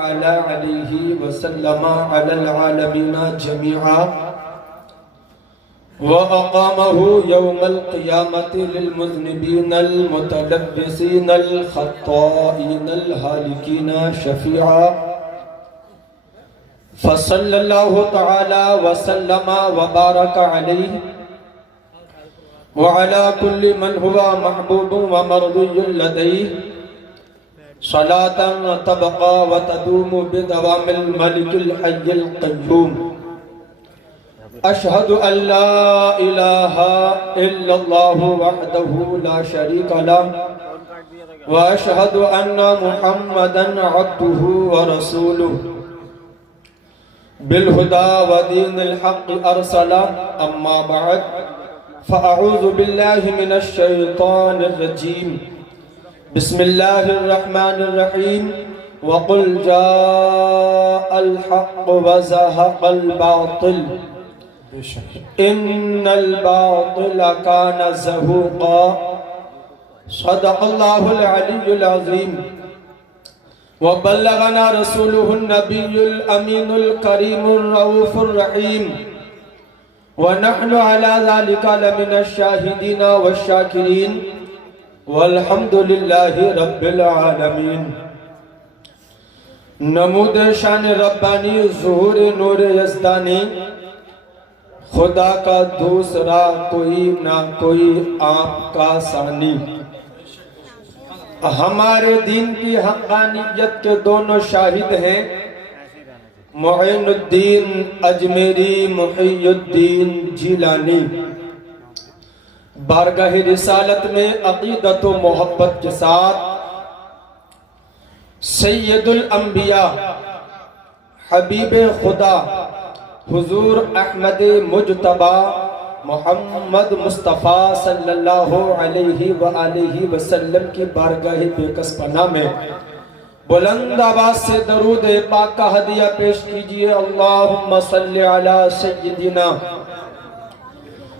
عليه وسلم على العالمين جميعا وأقامه يوم القيامة للمذنبين المتلبسين الخطائين الهالكين شفيعا فصلى الله تعالى وسلم وبارك عليه وعلى كل من هو محبوب ومرضي لديه صلاة تبقى وتدوم بدوام الملك الحي القيوم أشهد أن لا إله إلا الله وحده لا شريك له وأشهد أن محمدًا عبده ورسوله بالهدى ودين الحق أرسله أما بعد فأعوذ بالله من الشيطان الرجيم بسم الله الرحمن الرحيم وقل جاء الحق وزهق الباطل إن الباطل كان زهوقا صدق الله العلي العظيم وبلغنا رسوله النبي الأمين الكريم الرؤوف الرحيم ونحن على ذلك لمن الشاهدين والشاكرين والحمد لله رب العالمین۔ نمود شان ربانی ظہور نور یزدانی، خدا کا دوسرا کوئی نہ کوئی آپ کا ثانی۔ ہمارے دین کی حقانیت کے دونوں شاہد ہیں، معین الدین اجمیری، محی الدین جیلانی۔ بارگاہ رسالت میں عقیدت و محبت کے ساتھ سید الانبیاء حبیب خدا حضور احمد مجتبی محمد مصطفیٰ صلی اللہ علیہ وآلہ وسلم کی بارگاہ بےکس پناہ میں بلند آواز سے درود پاک کا ہدیہ پیش کیجئے۔ اللہم صلی علی سیدنا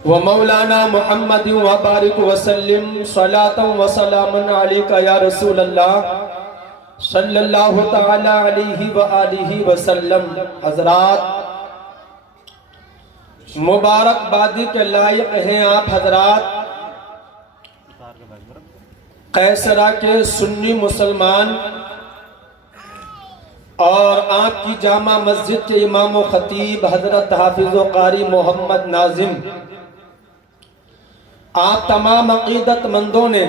ومولانا محمد وبارک وسلم صلاة وسلام علیکہ یا رسول اللہ صلی اللہ تعالی علیہ وآلہ وسلم۔ حضرات، مبارکبادی کے لائق ہیں آپ حضرات، قیصرہ کے سنی مسلمان اور آپ کی جامع مسجد کے امام و خطیب حضرت حافظ و قاری محمد ناظم، آپ تمام عقیدت مندوں نے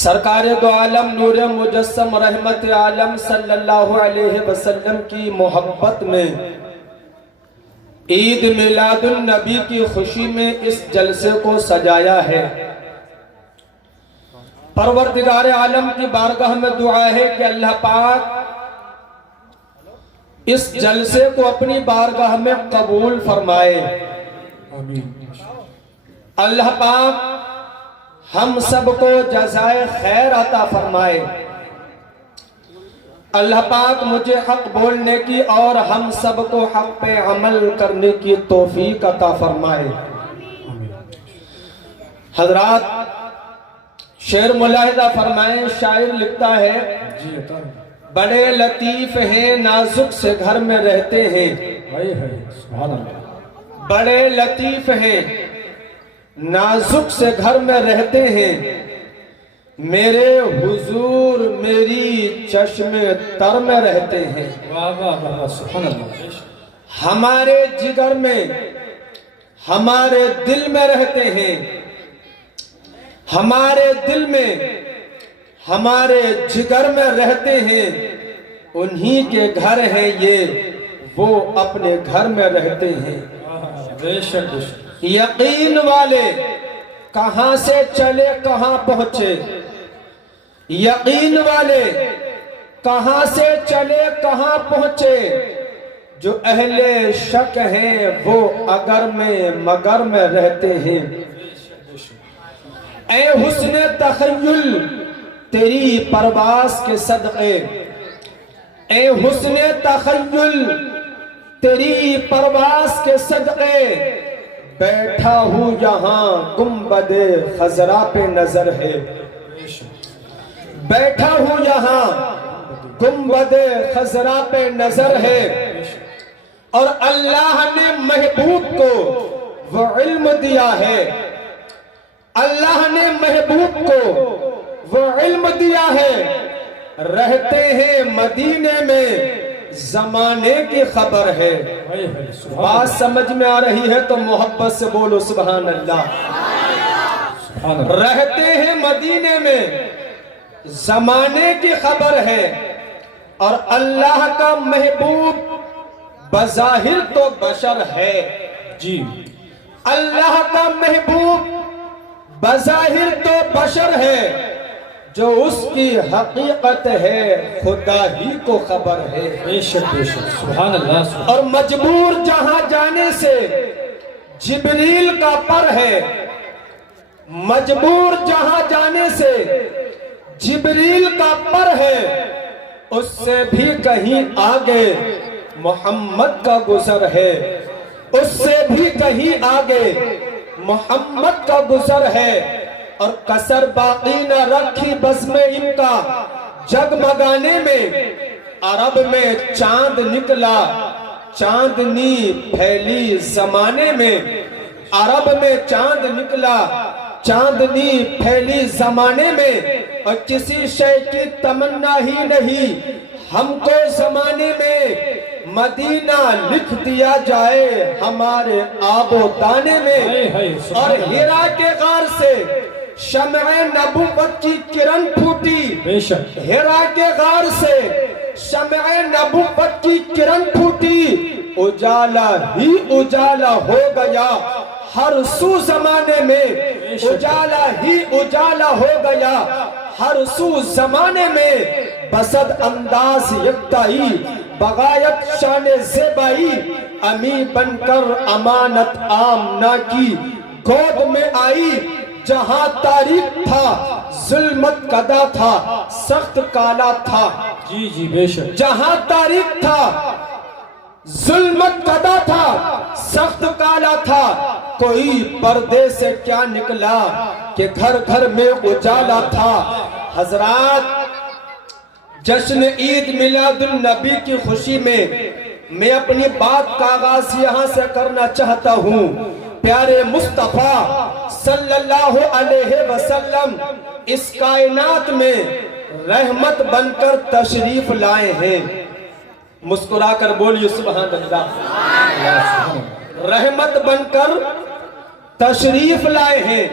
سرکار دو عالم نور مجسم رحمت عالم صلی اللہ علیہ وسلم کی محبت میں عید میلاد النبی کی خوشی میں اس جلسے کو سجایا ہے۔ پروردگار عالم کی بارگاہ میں دعا ہے کہ اللہ پاک اس جلسے کو اپنی بارگاہ میں قبول فرمائے۔ اللہ پاک ہم سب کو جزائے خیر عطا فرمائے۔ اللہ پاک مجھے حق بولنے کی اور ہم سب کو حق پہ عمل کرنے کی توفیق عطا فرمائے۔ حضرات، شعر ملاحظہ فرمائیں، شاعر لکھتا ہے، بڑے لطیف ہیں نازک سے گھر میں رہتے ہیں، بڑے لطیف ہیں نازک سے گھر میں رہتے ہیں، میرے حضور میری چشم تر میں رہتے ہیں۔ ہمارے جگر میں، ہمارے دل میں رہتے ہیں، ہمارے دل میں، ہمارے جگر میں رہتے ہیں، انہی کے گھر ہیں یہ، وہ اپنے گھر میں رہتے ہیں۔ یقین والے کہاں سے چلے کہاں پہنچے، یقین والے کہاں سے چلے کہاں پہنچے، جو اہل شک ہیں وہ اگر میں مگر میں رہتے ہیں۔ اے حسن تخیل تیری پرواز کے صدقے، اے حسن تخیل تیری پرواز کے صدقے، بیٹھا ہوں یہاں گنبد خضرا پہ نظر ہے، بیٹھا ہوں یہاں گنبد خضرا پہ نظر ہے، اور اللہ نے محبوب کو وہ علم دیا ہے، اللہ نے محبوب کو وہ علم دیا ہے، رہتے ہیں مدینے میں زمانے کی خبر ہے۔ بات سمجھ میں آ رہی ہے تو محبت سے بولو سبحان اللہ۔ رہتے ہیں مدینے میں زمانے کی خبر ہے، اور اللہ کا محبوب بظاہر تو بشر ہے جی، اللہ کا محبوب بظاہر تو بشر ہے، جو اس کی حقیقت ہے خدا ہی کو خبر ہے۔ بے شک بے شک، سبحان اللہ۔ اور مجبور جہاں جانے سے جبریل کا پر ہے، مجبور جہاں جانے سے جبریل کا پر ہے، اس سے بھی کہیں آگے محمد کا گزر ہے، اس سے بھی کہیں آگے محمد کا گزر ہے۔ اور کسر باقی نہ رکھی بزم ان کا جگمگانے میں، عرب میں چاند نکلا چاندنی پھیلی زمانے میں، عرب میں چاند نکلا چاندنی پھیلی زمانے میں، اور کسی شے کی تمنا ہی نہیں ہم کو زمانے میں، مدینہ لکھ دیا جائے ہمارے آب و دانے میں۔ اور ہیرا کے غار سے شمع نبوت کی کرن پھوٹی، ہیرا کے غار سے شمع نبوت کی کرن پھوٹی، اجالا ہی اجالا ہو گیا ہر سو زمانے میں، اجالا ہی اجالا ہو گیا ہر سو زمانے میں۔ بسد انداز یکتائی بغایت شان زیبائی، امی بن کر امانت آمنہ کی گود میں آئی، جہاں تاریخ تھا ظلمت قدا تھا سخت کالا تھا جی جی بے شک، جہاں تاریخ تھا ظلمت قدا تھا سخت کالا تھا، کوئی پردے سے کیا نکلا کہ گھر گھر میں اجالا تھا۔ حضرات، جشن عید میلاد النبی کی خوشی میں اپنی بات کا آغاز یہاں سے کرنا چاہتا ہوں۔ پیارے مصطفیٰ صلی اللہ علیہ وسلم اس کائنات میں رحمت بن کر تشریف لائے ہیں۔ مسکرا کر بولیے سبحان اللہ۔ رحمت بن کر تشریف لائے ہیں۔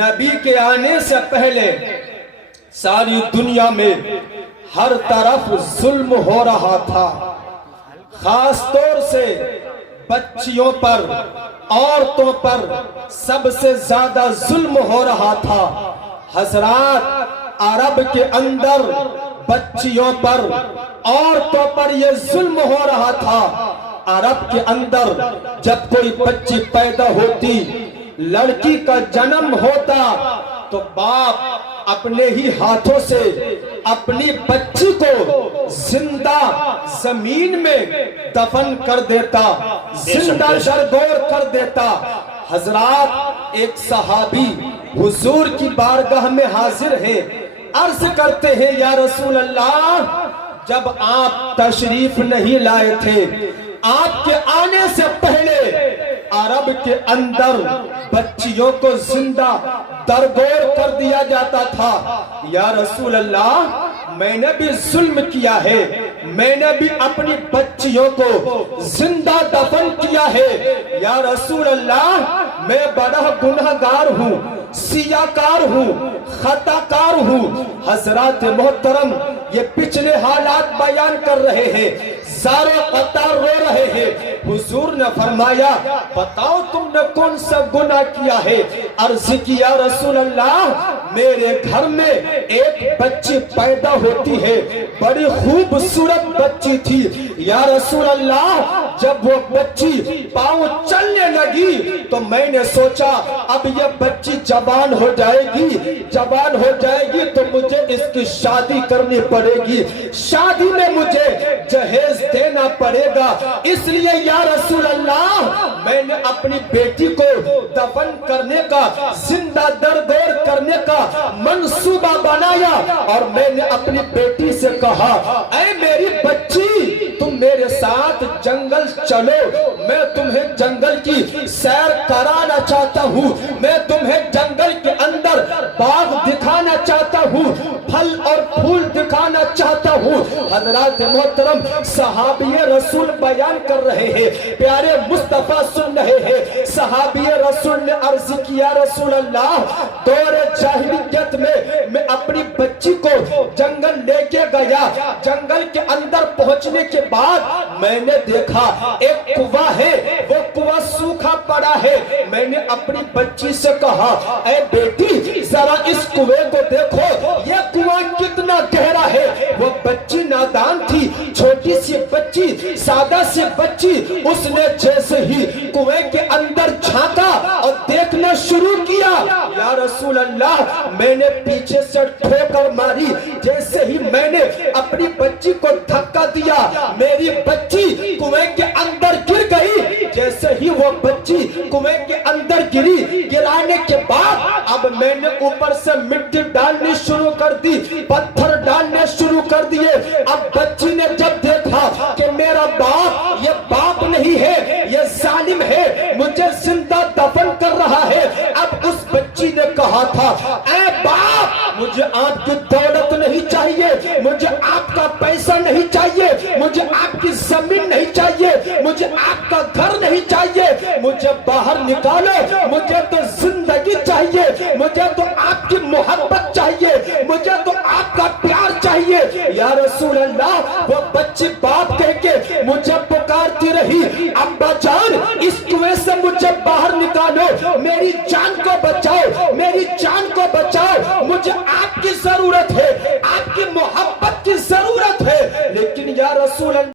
نبی کے آنے سے پہلے ساری دنیا میں ہر طرف ظلم ہو رہا تھا، خاص طور سے بچیوں پر، عورتوں پر سب سے زیادہ ظلم ہو رہا تھا۔ حضرات، عرب کے اندر بچیوں پر، عورتوں پر یہ ظلم ہو رہا تھا۔ عرب کے اندر جب کوئی بچی پیدا ہوتی، لڑکی کا جنم ہوتا، تو باپ اپنے ہی ہاتھوں سے اپنی بچی کو زندہ زمین میں دفن کر دیتا، زندہ شرگور کر دیتا۔ حضرات، ایک صحابی حضور کی بارگاہ میں حاضر ہیں، عرض کرتے ہیں یا رسول اللہ، جب آپ تشریف نہیں لائے تھے، آپ کے آنے سے پہلے عرب کے اندر بچیوں کو زندہ درگور کر دیا جاتا تھا۔ یا رسول اللہ، میں نے بھی ظلم کیا ہے، میں نے بھی اپنی بچیوں کو زندہ دفن کیا ہے۔ یا رسول اللہ، میں بڑا گنہگار ہوں، سیاکار ہوں، خطا کار ہوں۔ حضرات محترم، یہ پچھلے حالات بیان کر رہے ہیں، زار قطار رو رہے ہیں۔ حضور نے فرمایا، بتاؤ تم نے کون سا گناہ کیا ہے؟ عرض کیا رسول اللہ، میرے گھر میں ایک بچی پیدا ہوتی ہے، بڑی خوبصورت بچی تھی۔ یا رسول اللہ، جب وہ بچی پاؤں چلنے لگی تو میں نے سوچا اب یہ بچی جوان ہو جائے گی تو مجھے اس کی شادی کرنی پڑے گی، شادی میں مجھے جہیز دینا پڑے گا، اس لیے یا رسول اللہ میں نے اپنی بیٹی کو دفن کرنے کا، زندہ دردور کرنے کا منصوبہ بنایا، اور میں نے اپنی بیٹی سے کہا اے میری بچی تم میرے ساتھ جنگل چلو، میں تمہیں جنگل کی سیر کرانا چاہتا ہوں، میں تمہیں جنگل کے اندر باغ دکھانا چاہتا ہوں، پھل اور پھول دکھانا چاہتا ہوں۔ حضرات محترم صحابی رسول بیان کر رہے ہیں، پیارے مصطفیٰ سن رہے ہیں، صحابی رسول نے عرض کیا رسول اللہ دور جاہلیت میں اپنی بچی کو جنگل لے کے گیا، جنگل کے اندر پہنچنے کے بعد میں نے دیکھا ایک کنواں ہے، وہ کنواں سوکھا پڑا ہے، میں نے اپنی بچی سے کہا اے بیٹی ذرا اس کنویں کو دیکھو یہ کنواں کتنا گہرا ہے۔ وہ بچی نادان تھی، چھوٹی سی بچی، سادہ سی بچی، اس نے جیسے ہی کنویں کے اندر جھانکا اور دیکھنا شروع کیا، یا رسول اللہ میں نے پیچھے سے ٹھوکر ماری، جیسے ہی میں نے اپنی بچی کو دھکا دیا میری بچی کنویں کے اندر گر گئی، جیسے ہی وہ بچی کنویں کے اندر گری، گرانے کے بعد اب میں نے اوپر سے مٹی ڈالنی شروع کر دی، پتھر ڈالنے شروع کر دیے۔ اب بچی نے جب دیکھا کہ میرا باپ یہ باپ نہیں ہے، یہ ظالم ہے، مجھے زندہ دفن کر رہا ہے، اب اس بچی نے کہا تھا اے باپ مجھے آپ کی دولت نہیں چاہیے، مجھے آپ کا پیسہ نہیں چاہیے، مجھے آپ کی زمین نہیں چاہیے، مجھے آپ کا گھر نہیں چاہیے، مجھے باہر نکالو، مجھے تو زندگی چاہیے، مجھے تو آپ کی محبت چاہیے، مجھے تو آپ کا پیار چاہیے۔ یا رسول اللہ وہ بچی باپ کہہ کے مجھے پکارتی رہی ابا جان اس کنویں سے مجھے باہر نکالو، میری جان کو بچاؤ، میری جان کو بچاؤ، مجھے آپ کی ضرورت ہے، آپ کی محبت کی ضرورت ہے۔ لیکن یا رسول اللہ